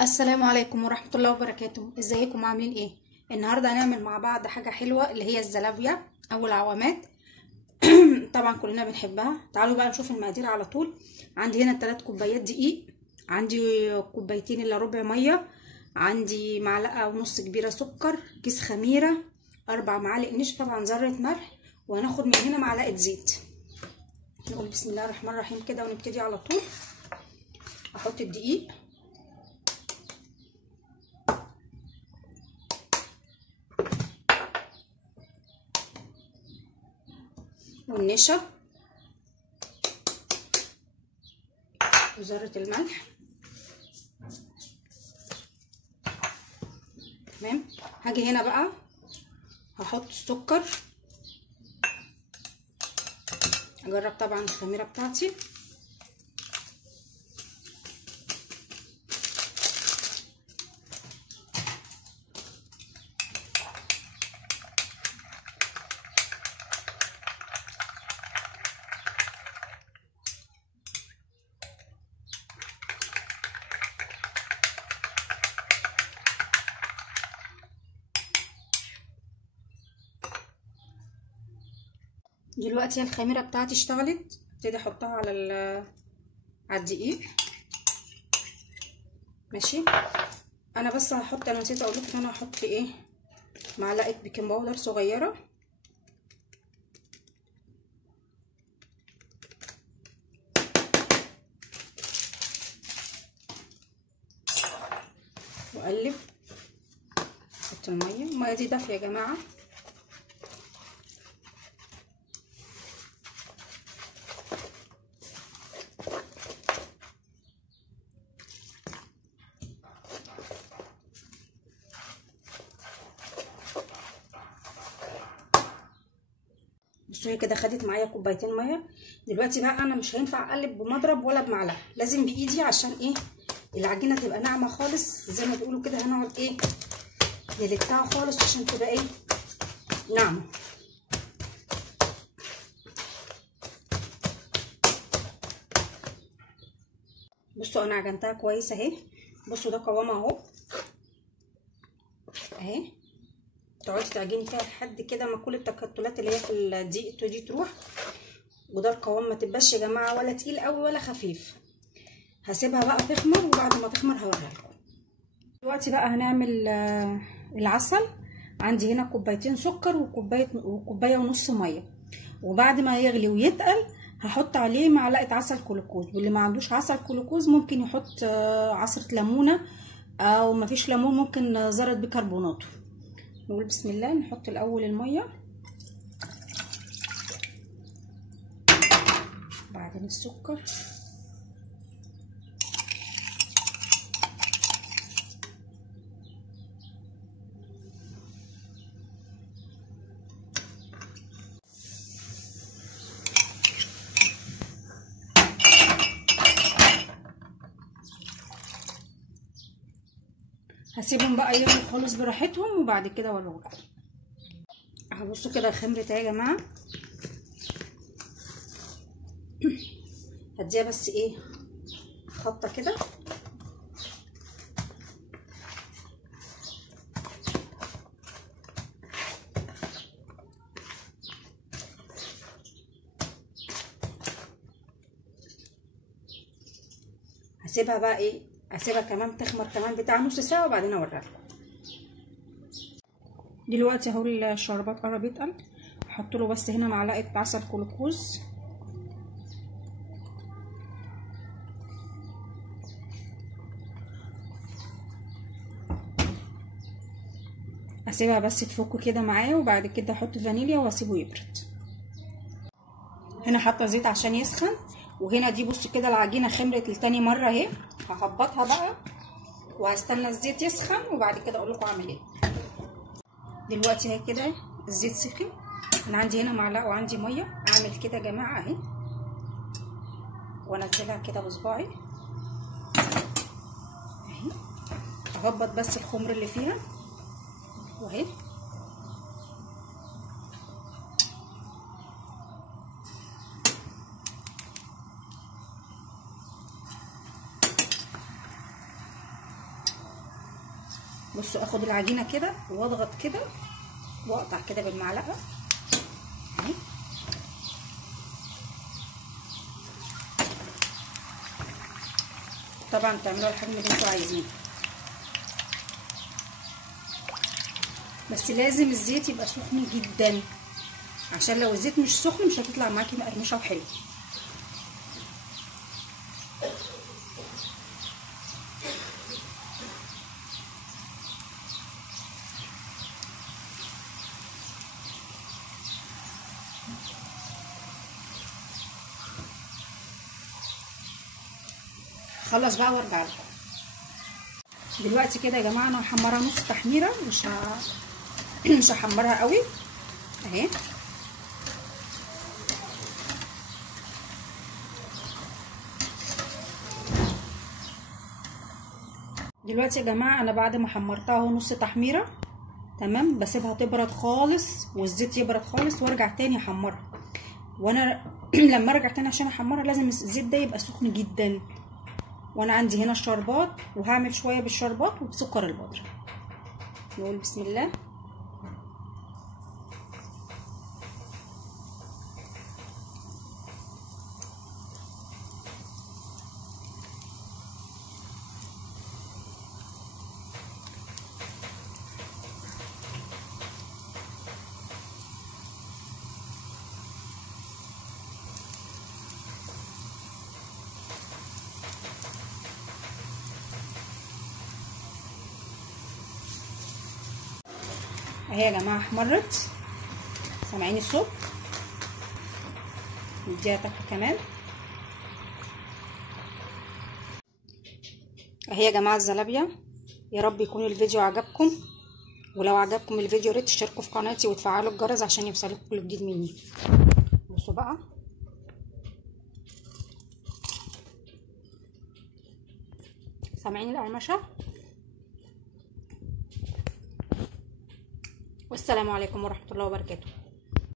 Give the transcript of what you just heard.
السلام عليكم ورحمة الله وبركاته. ازيكم عاملين ايه؟ النهاردة هنعمل مع بعض حاجة حلوة اللي هي الزلابية او العوامات. طبعا كلنا بنحبها. تعالوا بقى نشوف المقادير على طول. عندي هنا 3 كوبايات دقيق، عندي كوبايتين الا ربع مية، عندي معلقة ونص كبيرة سكر، كيس خميرة، 4 معالق نشا، طبعا ذرة ملح، وهناخد من هنا معلقة زيت. نقول بسم الله الرحمن الرحيم كده ونبتدي على طول. احط الدقيق والنشا وذرة الملح. تمام. هاجي هنا بقى هحط السكر، اجرب طبعا الخميرة بتاعتي. دلوقتي الخميره بتاعتي اشتغلت، ابتدي احطها على الدقيق. ماشي. انا بس هحط، انا نسيت اقول لكم انا هحط ايه، معلقه بيكنج باودر صغيره، واقلب. احط الميه دي دافيه يا جماعه. بصوا هي كده خدت معايا كوبايتين ميه. دلوقتي بقى انا مش هينفع اقلب بمضرب ولا بمعلقه، لازم بايدي عشان ايه، العجينه تبقى ناعمه خالص زي ما بيقولوا كده. هنقعد ايه، نلتها خالص عشان تبقى ايه، ناعمه. بصوا انا عجنتها كويس اهي. بصوا ده قوامها اهو اهي. تقعدي تعجني فيها لحد كده ما كل التكتلات اللي هي في الدقيق دي تروح. وده القوام، ما تبقاش يا جماعه ولا تقيل قوي ولا خفيف. هسيبها بقى تخمر، وبعد ما تخمر هوريها لكم. دلوقتي بقى هنعمل العسل. عندي هنا كوبايتين سكر وكوبايه ونص ميه، وبعد ما يغلي ويتقل هحط عليه معلقه عسل كلوكوز. واللي ما عندوش عسل كلوكوز ممكن يحط عصره ليمونه، او ما فيش ليمون ممكن ذره بيكربونات. نقول بسم الله. نحط الاول الميه، بعدين السكر، هسيبهم بقى يغلوا خالص براحتهم وبعد كده اوريهولكم. هبصوا كده خمرت اهي يا جماعه. هديها بس ايه، خبطه كده. هسيبها بقى ايه، هسيبها كمان تخمر كمان بتاع نص ساعه وبعدين اوريها لكم. دلوقتي اهو الشربات قرب يتقل. احط له بس هنا معلقه عسل كلوكوز، اسيبها بس تفك كده معايا، وبعد كده احط فانيليا واسيبه يبرد. هنا حاطه زيت عشان يسخن. وهنا دي بصوا كده العجينه خمرت لتاني مره اهي. ههبطها بقى وهستنى الزيت يسخن وبعد كده اقول لكم اعمل ايه. دلوقتي اهي كده الزيت سخن. انا عندي هنا معلقه وعندي ميه. اعمل كده يا جماعه اهي، وانزلها كده بصباعي اهي. اهبط بس الخمر اللي فيها واهي. بصوا اخد العجينه كده واضغط كده واقطع كده بالمعلقه اهي. طبعا تعملوا الحجم اللي انتوا عايزينه، بس لازم الزيت يبقى سخن جدا، عشان لو الزيت مش سخن مش هتطلع معاكي مقرمشه وحلوه. خلص بقى وارجع لكم. دلوقتي كده يا جماعه انا هحمرها نص تحميره، مش هحمرها قوي اهي. دلوقتي يا جماعه انا بعد ما حمرتها اهو نص تحميره تمام، بسيبها تبرد خالص والزيت يبرد خالص وارجع تاني احمرها. وانا لما ارجع تاني عشان احمرها لازم الزيت ده يبقى سخن جدا. وانا عندي هنا الشربات وهعمل شويه بالشربات وبسكر البودره. نقول بسم الله. اهي يا جماعه احمرت، سامعين الصوت؟ نديها تكه كمان اهي يا جماعه الزلابيه. يا رب يكون الفيديو عجبكم، ولو عجبكم الفيديو ياريت تشتركوا في قناتي وتفعلوا الجرس عشان يوصلكم كل جديد مني. بصوا بقى، سامعين القرمشه؟ والسلام عليكم ورحمه الله وبركاته.